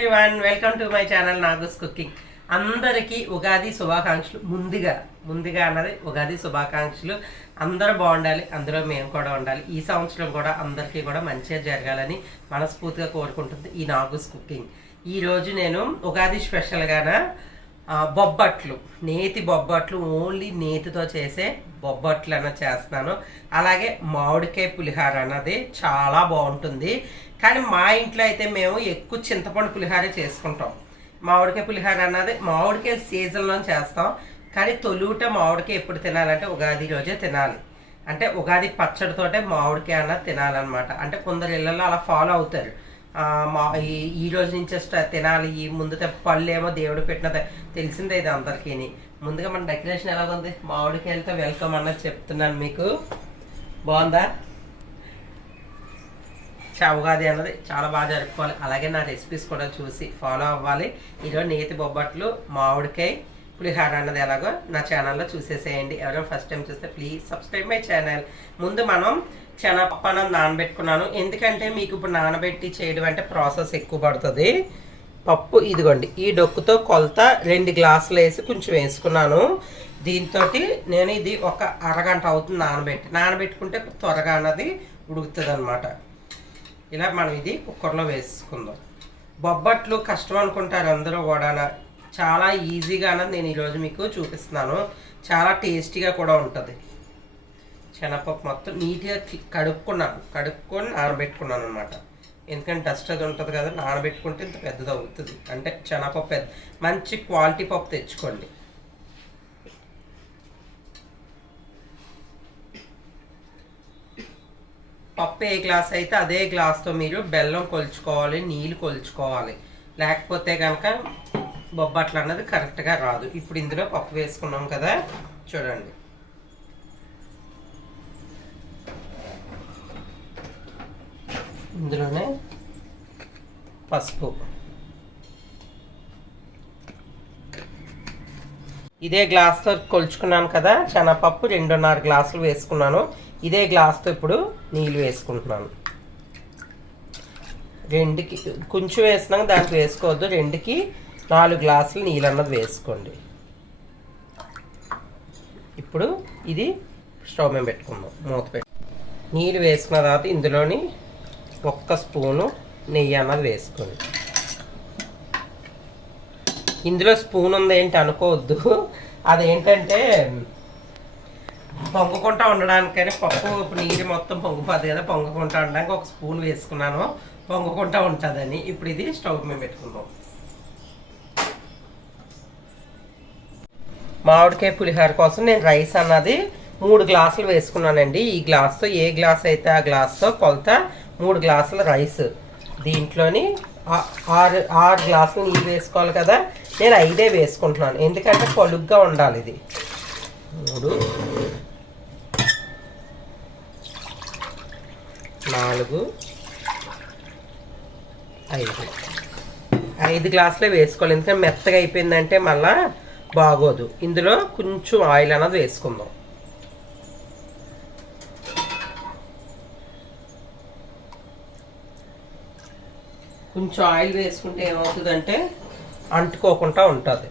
Everyone welcome to my channel Nagu's cooking అందరికీ ఉగాది శుభాకాంక్షలు. ముందుగా ముందుగా అన్నది ఉగాది శుభాకాంక్షలు. అందరూ బాగుండాలి అందులో మేము కూడా ఉండాలి. ఈ సంవత్సరం కూడా అందరికీ కూడా మంచిగా జరగాలని మనస్ఫూర్తిగా కోరుకుంటుంది ఈ నాగూస్ కుకింగ్ ఈరోజు నేను ఉగాది స్పెషల్గాన బొబ్బట్లు. నేతి బొబ్బట్లు ఓన్లీ నేతితో చేసే బొబ్బట్లు అన్నది చేస్తున్నాను. అలాగే మామిడికాయ పులిహార అన్నది చాలా బాగుంటుంది. కానీ మా ఇంట్లో అయితే మేము ఎక్కువ చింతపండు పులిహారే చేసుకుంటాం. మామిడికాయ పులిహార అన్నది మామిడికాయ సీజన్లో చేస్తాం. కానీ తొలుట మామిడికాయ ఎప్పుడు తినాలంటే ఉగాది రోజే తినాలి. అంటే ఉగాది పచ్చడితోటే మామిడికాయ అన్నది తినాలన్నమాట. అంటే కొందరు ఇళ్ళల్లో అలా ఫాలో అవుతారు. మా ఈ ఈ రోజు నుంచే తినాలి ఈ ముందు పళ్ళు ఏమో దేవుడు పెట్టినది. తెలిసిందే ఇది అందరికీ ముందుగా మన డెకరేషన్ ఎలా ఉంది మామిడికాయలతో వెల్కమ్ అన్నది చెప్తున్నాను మీకు. బాగుందా? చా- ఉగాది అన్నది. చాలా బాగా జరుపుకోవాలి. అలాగే నా రెసిపీస్ కూడా చూసి ఫాలో అవ్వాలి. ఈరోజు నేతి బొబ్బట్లు మామిడికాయ పులిహార అన్నది ఎలాగో నా ఛానల్లో చూసేసేయండి. ఎవరైనా ఫస్ట్ టైం చూస్తే ప్లీజ్ సబ్స్క్రైబ్ మై ఛానల్ ముందు మనం శనగపప్పు నానబెట్టుకున్నాను. ఎందుకంటే మీకు ఇప్పుడు నానబెట్టి చేయడం అంటే ప్రాసెస్ ఎక్కువ పడుతుంది. పప్పు ఇదిగోండి ఈ డొక్కుతో కొలత రెండు గ్లాసులు వేసి కొంచెం వేసుకున్నాను. దీంతో నేను ఇది ఒక అరగంట అవుతుంది నానబెట్టి. నానబెట్టుకుంటే త్వరగా అన్నది ఉడుకుతుంది అనమాట ఇలా మనం ఇది కుక్కర్లో వేసుకుందాం. బొబ్బట్లు కష్టం అనుకుంటారు అందరూ కూడా చాలా ఈజీగా అన్నది నేను ఈరోజు మీకు చూపిస్తున్నాను. చాలా టేస్టీగా కూడా ఉంటుంది. శనగపప్పు మొత్తం నీట్గా కడుక్కున్నాను. కడుక్కొని నానబెట్టుకున్నాను అనమాట ఎందుకంటే డస్ట్ అది ఉంటుంది కదా నానబెట్టుకుంటే ఇంత పెద్దది అవుతుంది. అంటే శనగపప్పు పెద్ద మంచి క్వాలిటీ పప్పు తెచ్చుకోండి. పప్పు ఏ గ్లాస్ అయితే అదే గ్లాస్తో మీరు బెల్లం కొలుచుకోవాలి నీళ్ళు కొలుచుకోవాలి. లేకపోతే కనుక బొబ్బట్లు అన్నది కరెక్ట్గా రాదు. ఇప్పుడు ఇందులో పప్పు వేసుకున్నాం కదా చూడండి. ఇందులోనే పసుపు. ఇదే గ్లాస్తో కొలుచుకున్నాను కదా శనగపప్పు రెండున్నర గ్లాసులు వేసుకున్నాను. ఇదే గ్లాస్తో ఇప్పుడు నీళ్ళు వేసుకుంటున్నాను. రెండుకి కొంచెం వేసినాక దాంట్లో వేసుకోవద్దు. రెండుకి నాలుగు గ్లాసులు నీళ్ళు అన్నది వేసుకోండి. ఇప్పుడు ఇది స్టవ్ మీద పెట్టుకుందాం మూత పెట్టి నీళ్ళు వేసుకున్న తర్వాత ఇందులోని ఒక్క స్పూను నెయ్యి అన్నది వేసుకోండి ఇందులో స్పూన్ ఉంది ఏంటి అనుకోవద్దు. అదేంటంటే పొంగుకుంటా ఉండడానికని పప్పు నీరు మొత్తం పొంగిపోద్ది కదా పొంగకుండా ఉండడానికి ఒక స్పూన్ వేసుకున్నాను. పొంగకుండా ఉంటుందని. ఇప్పుడు ఇది స్టవ్ మీద పెట్టుకుందాం. మామిడికాయ పులిహోర కోసం నేను రైస్ అన్నది మూడు గ్లాసులు వేసుకున్నానండి. ఈ గ్లాస్తో ఏ గ్లాస్ అయితే ఆ గ్లాస్తో కొలత మూడు గ్లాసుల రైస్. దీంట్లోని ఆరు ఆరు గ్లాసులు నీళ్ళు వేసుకోవాలి కదా. నేను ఐదే వేసుకుంటున్నాను. ఎందుకంటే పొలుగ్గా ఉండాలి ఇది. మూడు నాలుగు ఐదు. ఐదు గ్లాసులే వేసుకోవాలి. ఎందుకంటే మెత్తగా అయిపోయిందంటే మళ్ళా బాగోదు. ఇందులో కొంచెం ఆయిల్ అన్నది వేసుకుందాం. కొంచెం ఆయిల్ వేసుకుంటే ఏమవుతుందంటే అంటుకోకుండా ఉంటుంది.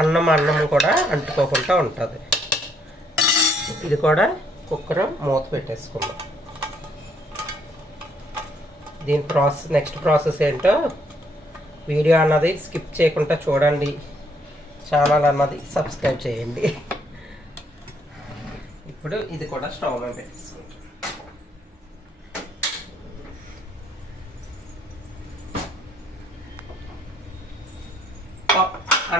అన్నం అన్నం కూడా అంటుకోకుండా ఉంటుంది. ఇది కూడా కుక్కర్ మూత పెట్టేసుకుందాం. దీని ప్రాసెస్ నెక్స్ట్ ప్రాసెస్ ఏంటో వీడియో అన్నది స్కిప్ చేయకుండా చూడండి. ఛానల్ అన్నది సబ్స్క్రైబ్ చేయండి. ఇప్పుడు ఇది కూడా స్టవ్ పెట్టేసి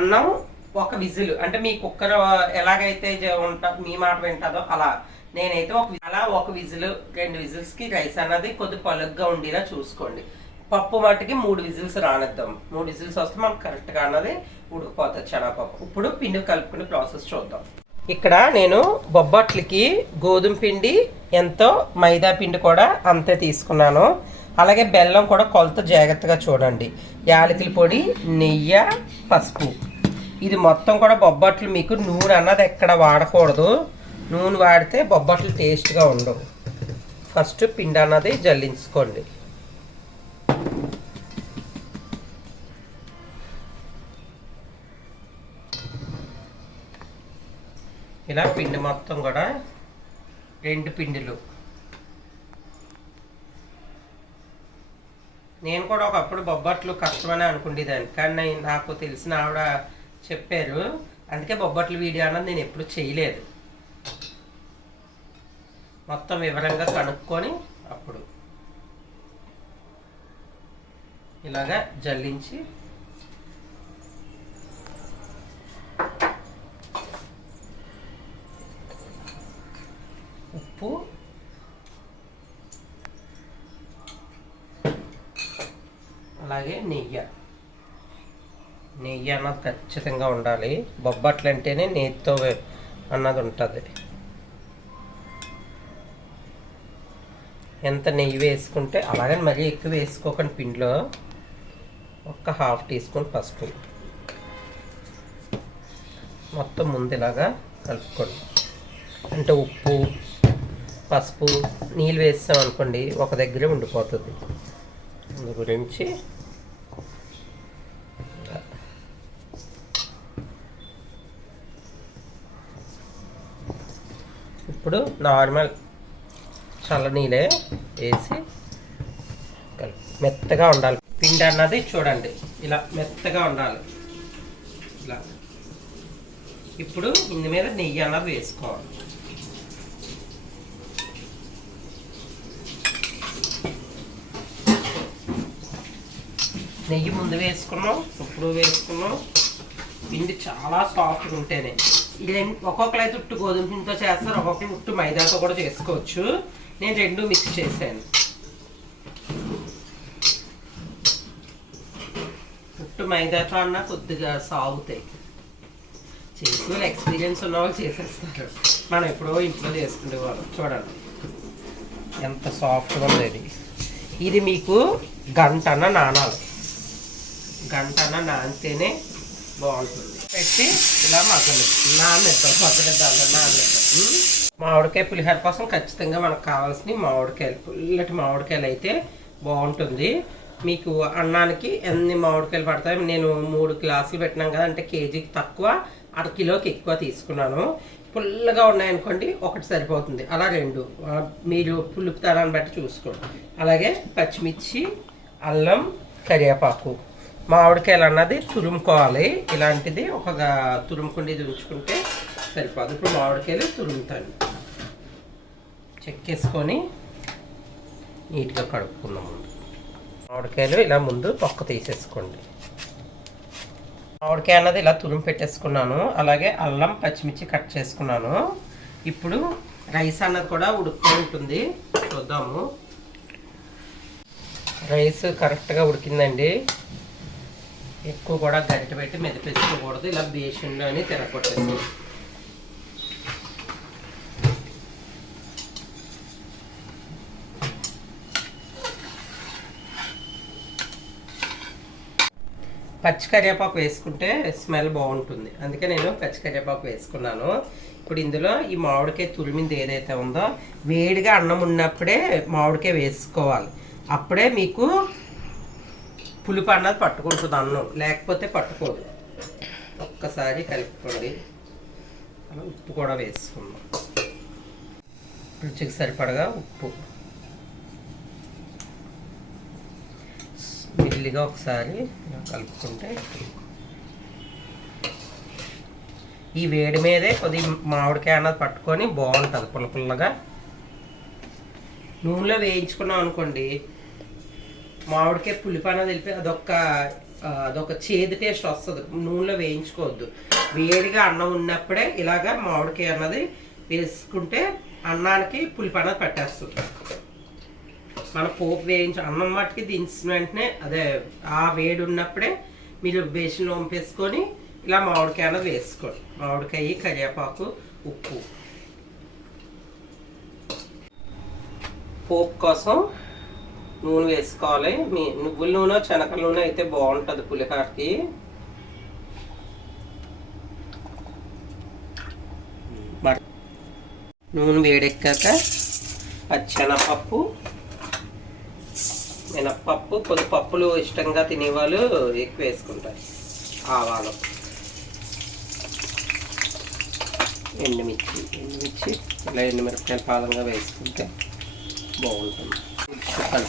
అన్నం ఒక విజిల్. అంటే మీ కుక్కర్ ఎలాగైతే ఉంటా మీ మాట వింటుందో అలా. నేనైతే ఒక వి- అలా ఒక విజిల్ రెండు విజిల్స్కి రైస్ అన్నది కొద్ది పలుగ్గా ఉండేలా చూసుకోండి. పప్పు మట్టుకి మూడు విజిల్స్ రానిద్దాం. మూడు విజిల్స్ వస్తే మనకు కరెక్ట్గా అన్నది ఉడికిపోతుంది శనగపప్పు. ఇప్పుడు పిండి కలుపుకునే ప్రాసెస్ చూద్దాం. ఇక్కడ నేను బొబ్బట్లకి గోధుమ పిండి ఎంతో మైదా పిండి కూడా అంతే తీసుకున్నాను. అలాగే బెల్లం కూడా కొలత జాగ్రత్తగా చూడండి. యాలకుల పొడి నెయ్యి పసుపు. ఇది మొత్తం కూడా బొబ్బట్లు మీకు నూనె అన్నది ఎక్కడ వాడకూడదు. నూనె వాడితే బొబ్బట్లు టేస్ట్గా ఉండవు. ఫస్ట్ పిండి అన్నది జల్లించుకోండి. ఇలా పిండి మొత్తం కూడా రెండు పిండిలు. నేను కూడా ఒకప్పుడు బొబ్బట్లు కష్టమని అనుకునేదాన్ని కానీ నాకు తెలిసిన ఆవిడ చెప్పారు. అందుకే బొబ్బట్లు వీడియో అన్నది నేను ఎప్పుడు చేయలేదు. మొత్తం వివరంగా కనుక్కొని అప్పుడు ఇలాగా జల్లించి ఉప్పు అలాగే నెయ్యి. నెయ్యి అన్నది ఖచ్చితంగా ఉండాలి. బొబ్బట్లంటేనే నెయ్యితో అన్నది ఉంటుంది. ఎంత నెయ్యి వేసుకుంటే అలాగని మరీ ఎక్కువ వేసుకోకండి పిండిలో. ఒక హాఫ్ టీ స్పూన్ పసుపు. మొత్తం ముందులాగా కలుపుకోండి. అంటే ఉప్పు పసుపు నీళ్ళు వేస్తాం అనుకోండి ఒక దగ్గరే ఉండిపోతుంది. అందు గురించి ఇప్పుడు నార్మల్ చల్ల వేసి మెత్తగా ఉండాలి. పిండి అన్నది చూడండి ఇలా మెత్తగా ఉండాలి. ఇలా. ఇప్పుడు ఇందు మీద నెయ్యి అన్నది వేసుకోవాలి. నెయ్యి ముందు వేసుకున్నాం ఇప్పుడు వేసుకున్నాం. పిండి చాలా సాఫ్ట్గా ఉంటేనే. ఇది రెండు- అయితే ఉట్టు గోధుమ పిండితో చేస్తారు ఒక్కొక్కరు ఉట్టు మైదాతో కూడా చేసుకోవచ్చు. నేను రెండు మిక్స్ చేశాను. ఉట్టు మైదాతో అన్న కొద్దిగా సాగుతాయి. చేసి వాళ్ళు ఎక్స్పీరియన్స్ ఉన్న వాళ్ళు చేసేస్తారు. మనం ఎప్పుడో ఇంట్లో చేసుకునే వాళ్ళు. చూడండి. ఎంత సాఫ్ట్గా ఉంది ఇది. ఇది మీకు గంటన నానాలి. గంటన నానితేనే బాగుంటుంది. పెట్టి ఇలా మగ్గలు నానెద్దాం మగ్గనిద్దాం నానెద్దాం మామిడికాయ పులిహోర కోసం ఖచ్చితంగా మనకు కావాల్సిన మామిడికాయలు. పుల్లటి మామిడికాయలు అయితే బాగుంటుంది. మీకు అన్నానికి ఎన్ని మామిడికాయలు పడతాయి నేను మూడు గ్లాసులు పెట్టినాం కదా అంటే కేజీకి తక్కువ అర కిలోకి ఎక్కువ తీసుకున్నాను. పుల్లగా ఉన్నాయనుకోండి ఒకటి సరిపోతుంది. అలా రెండు. మీరు పులుపు తరాన్ని బట్టి చూసుకోండి. అలాగే పచ్చిమిర్చి అల్లం కరివేపాకు. మామిడికాయలు అన్నది తురుముకోవాలి. ఇలాంటిది ఒక గా- తురుముకుండేది ఉంచుకుంటే సరిపోదు. ఇప్పుడు మామిడికాయలు తురుముతాను. చెక్కేసుకొని నీట్గా కడుక్కున్నాం ముందు. మామిడికాయలు ఇలా ముందు తొక్క తీసేసుకోండి. మామిడికాయ అన్నది ఇలా తురుము పెట్టేసుకున్నాను. అలాగే అల్లం పచ్చిమిర్చి కట్ చేసుకున్నాను. ఇప్పుడు రైస్ అన్నది కూడా ఉడుకుతూ ఉంటుంది. చూద్దాము. రైస్ కరెక్ట్గా ఉడికిందండి. ఎక్కువ కూడా గరిట పెట్టి మెదిపేసుకోకూడదు ఇలా బేషన్లోని తిరగొట్టేసి. పచ్చి కరివేపాకు వేసుకుంటే స్మెల్ బాగుంటుంది. అందుకే నేను పచ్చి కరివేపాకు వేసుకున్నాను. ఇప్పుడు ఇందులో ఈ మామిడికాయ తురిమింది ఏదైతే ఉందో వేడిగా అన్నం ఉన్నప్పుడే మామిడికాయ వేసుకోవాలి. అప్పుడే మీకు పులుపు అన్నది పట్టుకుంటుంది అన్నం లేకపోతే పట్టుకోదు. ఒక్కసారి కలుపుకోండి. అలా ఉప్పు కూడా వేసుకుందాం. రుచికి సరిపడగా ఉప్పు. మెల్లిగా ఒకసారి కలుపుకుంటే ఈ వేడి మీదే కొద్ది మామిడికాయ అన్నది పట్టుకొని బాగుంటుంది పుల్ల పుల్లగా. నూనెలో వేయించుకున్నాం అనుకోండి మామిడికాయ పులిపాన తెలిపి అదొక అదొక చేదు టేస్ట్ వస్తుంది. నూనెలో వేయించుకోవద్దు. వేడిగా అన్నం ఉన్నప్పుడే ఇలాగా మామిడికాయ అన్నది వేసుకుంటే అన్నానికి పులిపాన పెట్టేస్తుంది. మన పోపు వేయించి అన్నం మట్టుకి దించిన వెంటనే అదే ఆ వేడి ఉన్నప్పుడే మీరు బేసిన్లో వంపేసుకొని ఇలా మామిడికాయ అన్నది వేసుకోండి. మామిడికాయ కరివేపాకు ఉప్పు. పోపు కోసం నూనె వేసుకోవాలి. మీ నువ్వుల నూనె శనగల నూనె అయితే బాగుంటుంది పులిహోరకి. నూనె వేడెక్కాక పచ్చెనపప్పు మినప్పప్పు కొద్ది పప్పులు ఇష్టంగా తినేవాళ్ళు ఎక్కువ వేసుకుంటారు. ఆవాలు. ఎండుమిర్చి ఎండుమిర్చి ఇలా ఎండుమిరపకాయలు పాదంగా వేసుకుంటే బాగుంటుంది. చుక్కలు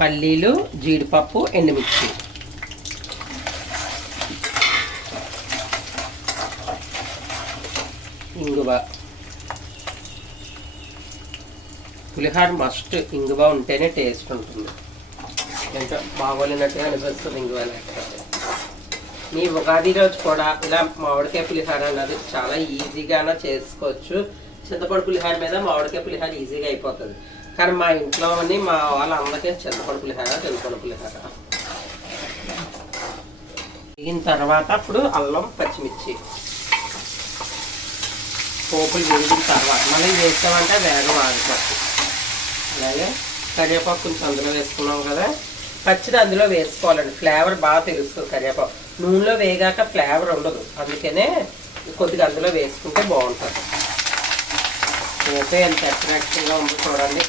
పల్లీలు జీడిపప్పు ఎండుమిర్చి. ఇంగువ. పులిహార మస్ట్ ఇంగువ ఉంటేనే టేస్ట్ ఉంటుంది. ఇంకా బాగోలేనట్టుగా అనిపిస్తుంది ఇంగువ లేకపోతే. మీ ఉగాది రోజు కూడా ఇలా మామిడికాయ పులిహార అన్నది చాలా ఈజీగానే చేసుకోవచ్చు. చింతపండు పులిహార మీద మామిడికాయ పులిహార ఈజీగా అయిపోతుంది. కానీ మా ఇంట్లో అని మా వాళ్ళందరికీ చింతపండు పులిహార చింతపండు పులిహార. దిగిన తర్వాత అప్పుడు అల్లం పచ్చిమిర్చి. పోపులు వేగిన తర్వాత మళ్ళీ వేసామంటే వేగం ఆగిపోతుంది అలాగే కరివేపాకు కొంచెం అందులో వేసుకున్నాం కదా. పచ్చిది అందులో వేసుకోవాలండి. ఫ్లేవర్ బాగా తెలుస్తుంది కరివేపాకు. నూనెలో వేగాక ఫ్లేవర్ ఉండదు. అందుకనే కొద్దిగా అందులో వేసుకుంటే బాగుంటుంది. ఓకే ఎంత అట్రాక్టివ్గా ఉంది చూడండి.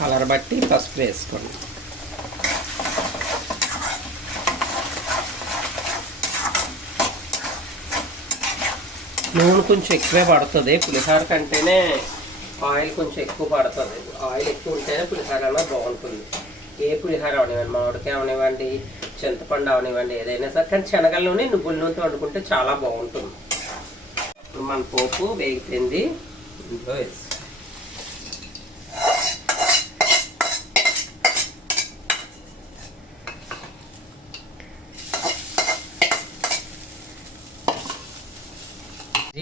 కలర్ బట్టి పసుపు వేసుకోండి. నూనె కొంచెం ఎక్కువే పడుతుంది. పులిహోర కంటేనే ఆయిల్ కొంచెం ఎక్కువ పడుతుంది. ఆయిల్ ఎక్కువ ఉంటేనే పులిహోర అన్న బాగుంటుంది. ఏ పులిహోర అవనివ్వండి మామిడికాయ అవనివ్వండి చింతపండు అవనివ్వండి ఏదైనా సరే. కానీ శనగల్లోనే నువ్వుల నూనెతో వండుకుంటే చాలా బాగుంటుంది. ఇప్పుడు మన పోపు వేగిపోయింది. ఇందులో వేసి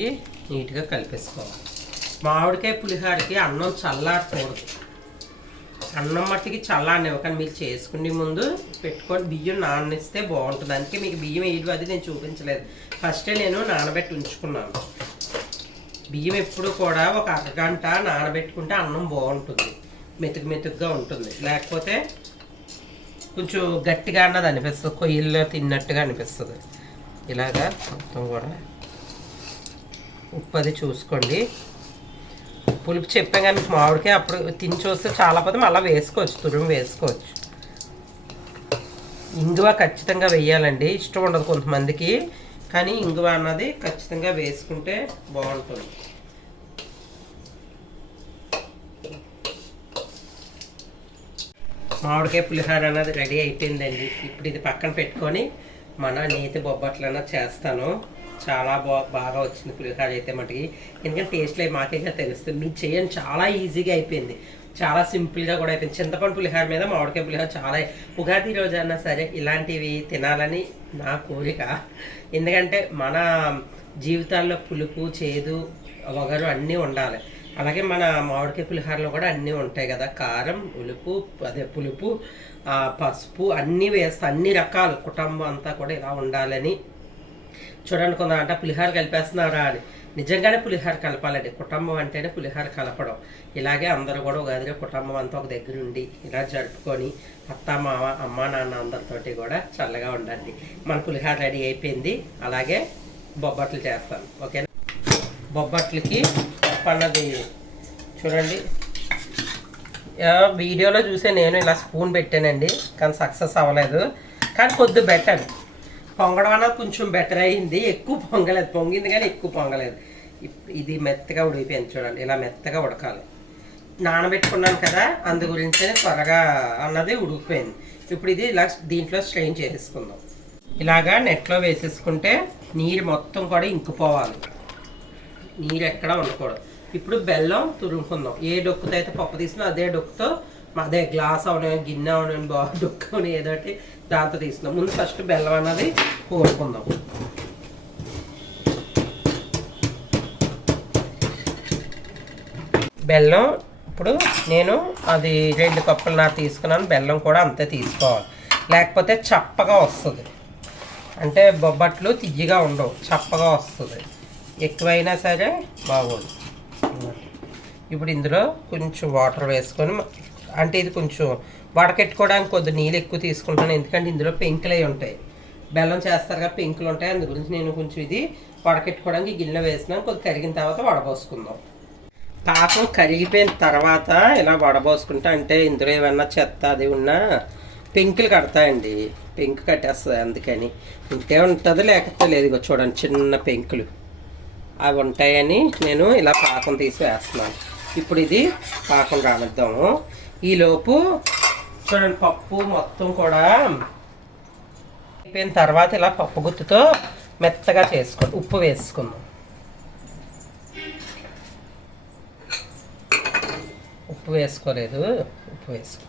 ఇది నీట్గా కలిపేసుకోవాలి. మామిడికాయ పులిహోరకి అన్నం చల్లారకూడదు. అన్నం మట్టికి చల్లారనివ్వ కానీ మీరు చేసుకునే ముందు పెట్టుకొని బియ్యం నాననిస్తే బాగుంటుంది. అందుకే మీకు బియ్యం వేయడం అది నేను చూపించలేదు. ఫస్టే నేను నానబెట్టి ఉంచుకున్నాను. బియ్యం ఎప్పుడు కూడా ఒక అరగంట నానబెట్టుకుంటే అన్నం బాగుంటుంది. మెతుకు మెతుకుగా ఉంటుంది. లేకపోతే కొంచెం గట్టిగా అన్నది అనిపిస్తుంది. కొయ్యల్లో తిన్నట్టుగా అనిపిస్తుంది. ఇలాగా మొత్తం కూడా ఉప్పు అది చూసుకోండి. పులుపు చెప్పాం కానీ మీకు మామిడికాయ అప్పుడు తిని చూస్తే చాలా పదం అలా వేసుకోవచ్చు తురుము వేసుకోవచ్చు. ఇంగువ ఖచ్చితంగా వేయాలండి ఇష్టం ఉండదు కొంతమందికి. కానీ ఇంగువ అన్నది ఖచ్చితంగా వేసుకుంటే బాగుంటుంది. మామిడికాయ పులిహోర అన్నది రెడీ అయిపోయిందండి. ఇప్పుడు ఇది పక్కన పెట్టుకొని మన నేతి బొబ్బట్లు అన్నది చేస్తాను. చాలా బా బాగా వచ్చింది పులిహోర అయితే మటుకి. ఎందుకంటే టేస్ట్లో మాకైతే తెలుస్తుంది. మీరు చేయండి చాలా ఈజీగా అయిపోయింది. చాలా సింపుల్గా కూడా అయిపోయింది. చింతపండు పులిహోర మీద మామిడికాయ పులిహోర చాలా ఉగాది రోజైనా సరే ఇలాంటివి తినాలని నా కోరిక. ఎందుకంటే మన జీవితాల్లో పులుపు చేదు వగరు అన్నీ ఉండాలి. అలాగే మన మామిడికాయ పులిహోరలో కూడా అన్నీ ఉంటాయి కదా. కారం ఉలుపు అదే పులుపు పసుపు అన్నీ వేస్తా. అన్ని రకాలు కుటుంబం అంతా కూడా ఇలా ఉండాలని చూడండి కొందరు అంటే పులిహోర కలిపేస్తున్నారా అని. నిజంగానే పులిహోర కలపాలండి. కుటుంబం అంటేనే పులిహోర కలపడం. ఇలాగే అందరూ కూడా ఉగాదిలో కుటుంబం అంతా ఒక దగ్గర ఉండి ఇలా జరుపుకొని అత్త మామ అమ్మ నాన్న అందరితోటి కూడా చల్లగా ఉండండి. మన పులిహోర రెడీ అయిపోయింది. అలాగే బొబ్బట్లు చేస్తాను. ఓకేనా? బొబ్బట్లకి పన్నది చూడండి. వీడియోలో చూసే నేను ఇలా స్పూన్ పెట్టానండి. కానీ సక్సెస్ అవ్వలేదు. కానీ కొద్ది బెటర్ పొంగడం అన్నది కొంచెం బెటర్ అయింది ఎక్కువ పొంగలేదు. పొంగింది కానీ ఎక్కువ పొంగలేదు. ఇది మెత్తగా ఉడికిపోయింది చూడండి. ఇలా మెత్తగా ఉడకాలి. నానబెట్టుకున్నాను కదా అందు గురించే త్వరగా అన్నది ఉడికిపోయింది. ఇప్పుడు ఇది ఇలా దీంట్లో స్ట్రెయిన్ చేసేసుకుందాం. ఇలాగా నెట్లో వేసేసుకుంటే నీరు మొత్తం కూడా ఇంకిపోవాలి. నీరు ఎక్కడ ఉండకూడదు. ఇప్పుడు బెల్లం తురుముకుందాం. ఏ డొక్కుతో అయితే పప్పు తీసినా అదే డొక్కుతో అదే గ్లాస్ అవడం గిన్నె అవడం బా డొక్కు ఏదో దాంతో తీస్తున్నాం. ముందు ఫస్ట్ బెల్లం అన్నది కోరుకుందాం. బెల్లం ఇప్పుడు నేను అది రెండు కప్పులు నా తీసుకున్నాను. బెల్లం కూడా అంతే తీసుకోవాలి. లేకపోతే చప్పగా వస్తుంది. అంటే బొబ్బట్లు తియ్యగా ఉండవు. చప్పగా వస్తుంది. ఎక్కువైనా సరే బాగోదు. ఇప్పుడు ఇందులో కొంచెం వాటర్ వేసుకొని అంటే ఇది కొంచెం వడకెట్టుకోవడానికి కొద్ది నీళ్ళు ఎక్కువ తీసుకుంటాను. ఎందుకంటే ఇందులో పెంకులు అయి ఉంటాయి. బెల్లం చేస్తారు కదా పెంకులు ఉంటాయి. అందు గురించి నేను కొంచెం ఇది వడకెట్టుకోవడానికి గిన్నె వేసినాను కొద్ది కరిగిన తర్వాత వడపోసుకుందాం పాకం కరిగిపోయిన తర్వాత ఇలా వడబోసుకుంటే అంటే ఇందులో ఏమన్నా చెత్త అది ఉన్నా పెంకులు కడతాయండి. పెంకు కట్టేస్తుంది అందుకని. ఇంకే ఉంటుంది లేకపోతే లేదు. చూడండి చిన్న పెంకులు. అవి ఉంటాయని నేను ఇలా పాకం తీసి వేస్తున్నాను. ఇప్పుడు ఇది పాకం రానిద్దాము. ఈలోపు చూడండి పప్పు మొత్తం కూడా అయిపోయిన తర్వాత ఇలా పప్పు గుత్తుతో మెత్తగా చేసుకోండి ఉప్పు వేసుకుందాం. ఉప్పు వేసుకోలేదు. ఉప్పు వేసుకో.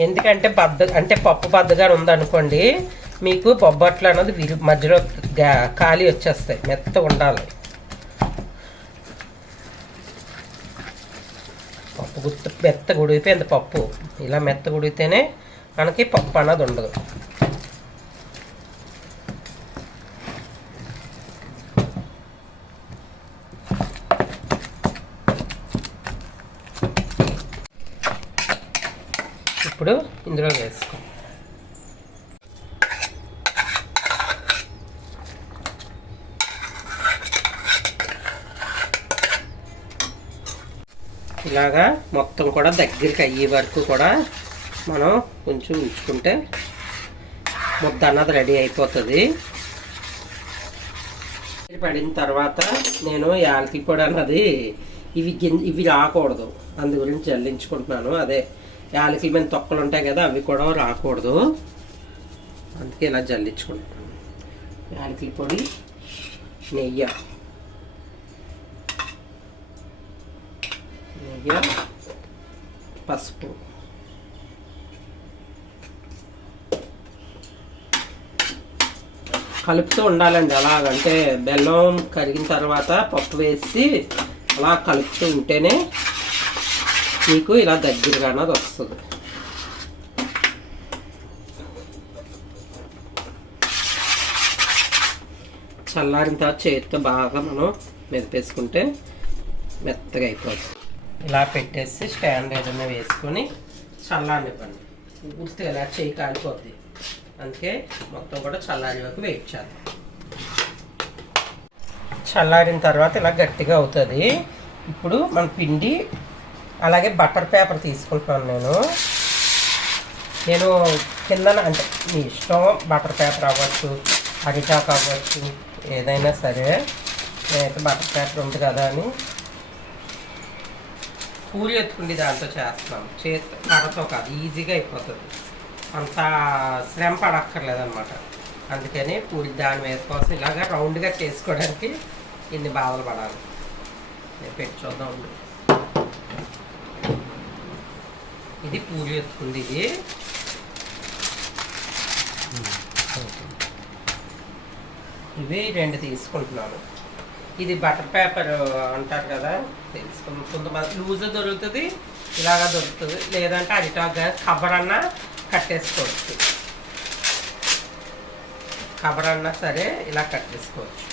ఎందుకంటే బద్ద అంటే పప్పు బద్దగా ఉందనుకోండి మీకు బొబ్బట్లు అన్నది విరి మధ్యలో గా- ఖాళీ వచ్చేస్తాయి. మెత్త ఉండాలి పప్పు గుర్తు మెత్త ఉడిగిపోయింది పప్పు. ఇలా మెత్త ఉడిగితేనే మనకి పప్పు అన్నది ఉండదు ఇప్పుడు ఇందులో వేసుకో ఇలాగా మొత్తం కూడా దగ్గరికి అయ్యే వరకు కూడా మనం కొంచెం ఉంచుకుంటే ముద్ద అన్నది రెడీ అయిపోతుంది. పడిన తర్వాత నేను యాలకి పొడి అన్నది ఇవి ఇవి రాకూడదు. అందు గురించి జల్లించుకుంటున్నాను అదే యాలకుల మీద తొక్కలు ఉంటాయి కదా అవి కూడా రాకూడదు. అందుకే ఇలా జల్లించుకుంటున్నాను. యాలకి పొడి నెయ్యి. నెయ్యి పసుపు. కలుపుతూ ఉండాలండి అలాగంటే బెల్లం కరిగిన తర్వాత పప్పు వేసి అలా కలుపుతూ ఉంటేనే మీకు ఇలా దగ్గరగా అన్నది వస్తుంది. చల్లారిన తర్వాత చేతితో బాగా మనం మెదిపేసుకుంటే మెత్తగా అయిపోతుంది. ఇలా పెట్టేసి స్టాండ్ ఏదైనా వేసుకొని చల్లారనివ్వండి ఉడితే ఇలా చేయి కాలిపోద్ది. అందుకే మొత్తం కూడా చల్లారి వరకు వెయిట్ చేద్దాం. చల్లారిన తర్వాత ఇలా గట్టిగా అవుతుంది. ఇప్పుడు మన పిండి అలాగే బటర్ పేపర్ తీసుకుంటున్నాను నేను. నేను కింద అంటే మీ ఇష్టం బటర్ పేపర్ అవ్వచ్చు అరిటాక్ అవ్వచ్చు ఏదైనా సరే. నేనైతే బటర్ పేపర్ ఉంది కదా అని పూరి ఎత్తుకుండి దాంతో చేస్తున్నాం. చేతి కడతో కాదు ఈజీగా అయిపోతుంది. అంత శ్రమ పడక్కర్లేదన్నమాట. అందుకని పూరి దాని మీద కోసం ఇలాగ రౌండ్గా చేసుకోవడానికి ఇన్ని బాధలు పడాలి. నేను పెట్టి చూద్దాం. ఇది పూరి ఎత్తుకుంది ఇది ఇవి రెండు తీసుకుంటున్నాను. ఇది బటర్ పేపర్ అంటారు కదా తెలుసుకుని కొంతమంది లూజ్ దొరుకుతుంది ఇలాగా దొరుకుతుంది. లేదంటే అరిటాక్ కవర్ అన్నా కట్టేసుకోవచ్చు. కవర్ అన్నా సరే ఇలా కట్టేసుకోవచ్చు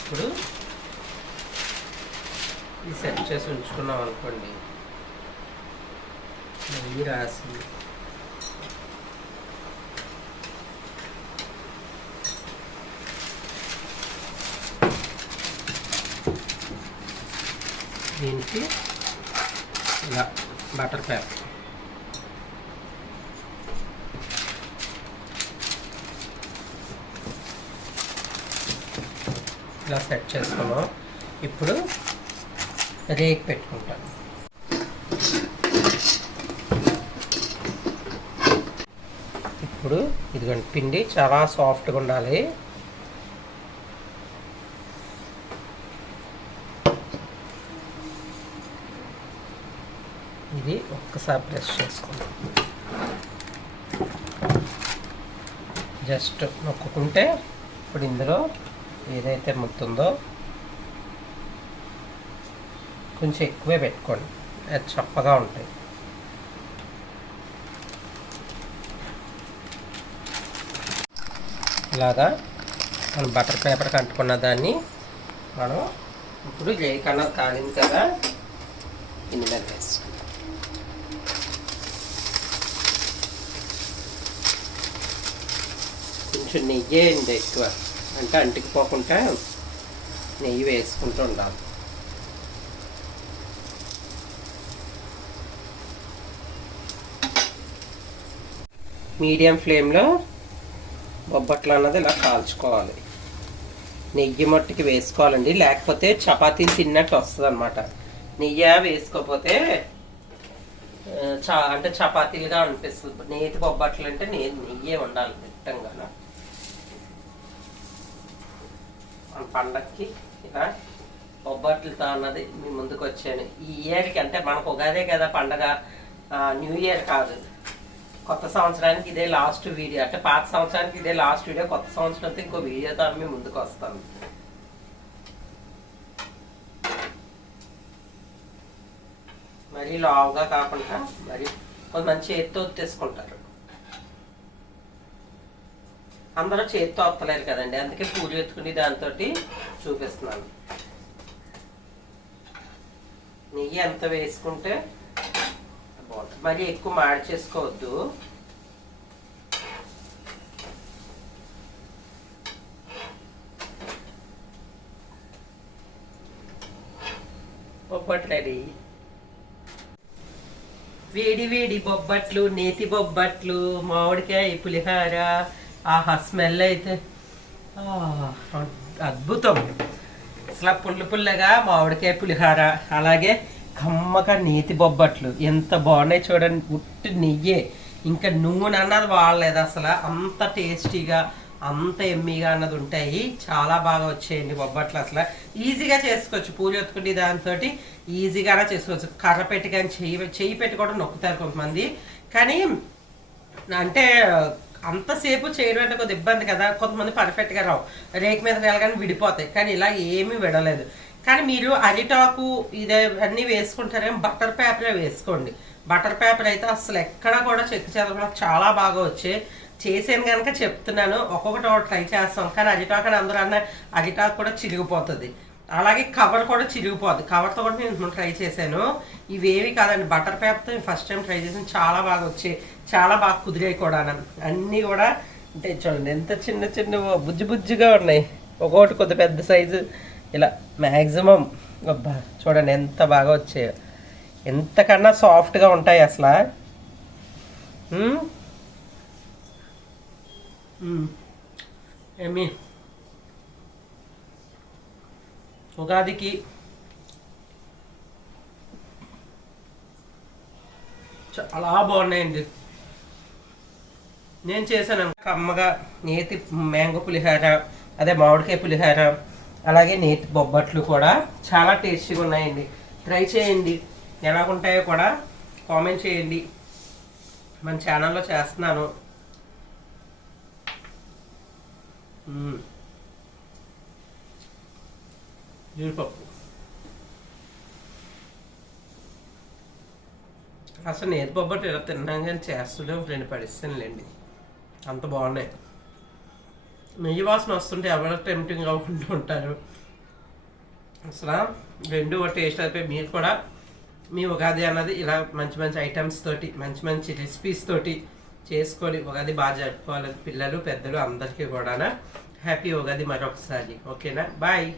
ఇప్పుడు ఇది సెట్ చేసి ఉంచుకున్నాం అనుకోండి. నెయ్యి రాసి దీనికి ఇలా బటర్ పేపర్. ఇలా సెట్ చేసుకున్నాం. ఇప్పుడు రేక్ పెట్టుకుంటాను ఇప్పుడు ఇదిగోండి పిండి చాలా సాఫ్ట్గా ఉండాలి. ఇది ఒక్కసారి ప్రెస్ చేసుకుందాం జస్ట్ నొక్కుంటే ఇప్పుడు ఇందులో ఏదైతే ముత్తుందో కొంచెం ఎక్కువే పెట్టుకోండి. అది చప్పగా ఉంటాయి. ఇలాగా మనం బటర్ పేపర్ కంటుకున్న దాన్ని మనం ఇప్పుడు ఏ కన్నా కాలింది కదా ఇందులో మీద వేసుకుందాం కొంచెం నెయ్యి వేయండి ఎక్కువ. అంటే అంటికిపోకుండా నెయ్యి వేసుకుంటూ ఉండాలి. మీడియం ఫ్లేమ్లో బొబ్బట్లు అన్నది ఇలా కాల్చుకోవాలి. నెయ్యి మట్టికి వేసుకోవాలండి. లేకపోతే చపాతీలు తిన్నట్టు వస్తుంది అనమాట నెయ్యి వేసుకోకపోతే చా అంటే చపాతీలుగా అనిపిస్తుంది. నేతి బొబ్బట్లు అంటే నేను నెయ్యే ఉండాలి దిట్టంగా మన పండక్కి ఇలా బొబ్బట్లతో అన్నది మీ ముందుకు వచ్చాను. ఈ ఇయర్కి అంటే మనకు ఉగాదే కదా పండగ న్యూ ఇయర్ కాదు. కొత్త సంవత్సరానికి ఇదే లాస్ట్ వీడియో. అంటే పాత సంవత్సరానికి ఇదే లాస్ట్ వీడియో కొత్త సంవత్సరంతో ఇంకో వీడియోతో మీ ముందుకు వస్తాను. మరీ లావుగా కాకుండా మరి కొంతమంది చేతితో తీసుకుంటారు అందరూ చేతితో వత్తలేరు కదండి. అందుకే పూజ ఎత్తుకుని దాంతో చూపిస్తున్నాను. నెయ్యి ఎంత వేసుకుంటే బాగుంటుంది. మరి ఎక్కువ మాడి చేసుకోవద్దు. బొబ్బట్లు వేడి వేడి బొబ్బట్లు నేతి బొబ్బట్లు మామిడికాయ పులిహార ఆహా స్మెల్ అయితే. అద్భుతం. అసలు పుల్ల పుల్లగా మామిడికాయ పులిహార అలాగే కమ్మగా నేతి బొబ్బట్లు. ఎంత బాగున్నాయి చూడండి ఉట్టి నెయ్యే. ఇంకా నూనె అన్నది వాడలేదు అసలు. అంత టేస్టీగా అంత ఎమ్మిగా అన్నది ఉంటాయి. చాలా బాగా వచ్చాయండి బొబ్బట్లు అసలు. ఈజీగా చేసుకోవచ్చు. పూరి ఎత్తుకుంటే దాంతో ఈజీగానే చేసుకోవచ్చు. కర్ర పెట్టి కానీ చెయ్యి చెయ్యి పెట్టి కూడా నొక్కుతారు కొంతమంది. కానీ అంటే అంతసేపు చేయడం అంటే కొద్ది ఇబ్బంది కదా. కొంతమంది పర్ఫెక్ట్గా రావు. రేక్ మీద వెళ్ళగానే విడిపోతాయి. కానీ ఇలా ఏమీ విడలేదు. కానీ మీరు అరిటాకు ఇదే అన్నీ వేసుకుంటారేమో బటర్ పేపరే వేసుకోండి. బటర్ పేపర్ అయితే అసలు ఎక్కడ కూడా చెక్ చెదరకుండా చాలా బాగా వచ్చాయి. చేసాను కనుక చెప్తున్నాను. ఒక్కొక్కటి ఒకటి ట్రై చేస్తాం. కానీ అరిటాక్ అని అందరూ అన్న అరిటాక్ కూడా చిరిగిపోతుంది. అలాగే కవర్ కూడా చిరిగిపోద్ది. కవర్తో కూడా నేను ట్రై చేశాను. ఇవేవి కాదండి. బటర్ పేపర్తో ఫస్ట్ టైం ట్రై చేసాను చాలా బాగా వచ్చాయి. చాలా బాగా కుదిరాయి కూడా అన్నీ. కూడా అంటే చూడండి ఎంత చిన్న చిన్న బుజ్జి బుజ్జిగా ఉన్నాయి. ఒక్కొక్కటి కొద్ది పెద్ద సైజు. ఇలా మ్యాక్సిమం అబ్బా చూడండి ఎంత బాగా వచ్చాయో. ఎంతకన్నా సాఫ్ట్గా ఉంటాయి అసలు. ఏమి? ఉగాదికి చాలా బాగున్నాయండి. నేను చేశాను కమ్మగా నేతి మ్యాంగో పులిహార అదే మామిడికాయ పులిహార అలాగే నేతి బొబ్బట్లు కూడా చాలా టేస్టీగా ఉన్నాయండి. ట్రై చేయండి. ఎలా ఉంటాయో కూడా కామెంట్ చేయండి. మన ఛానల్లో చేస్తున్నాను. జీడిపప్పు. అసలు నేతి బొబ్బట్లు ఎలా తిన్నాం కానీ చేస్తుంటే రెండు పడిస్తానులేండి. అంత బాగున్నాయి. నెయ్యి వాసన వస్తుంటే ఎవరు టెంప్టింగ్ అవ్వకుండా ఉంటారు. అసలు రెండు టేస్ట్ అయిపోయి మీరు కూడా మీ ఉగాది అన్నది ఇలా మంచి మంచి ఐటమ్స్ తోటి మంచి మంచి రెసిపీస్ తోటి చేసుకొని ఉగాది బాగా జరుపుకోవాలి పిల్లలు పెద్దలు అందరికీ కూడా హ్యాపీ ఉగాది మరొకసారి. ఓకేనా? బాయ్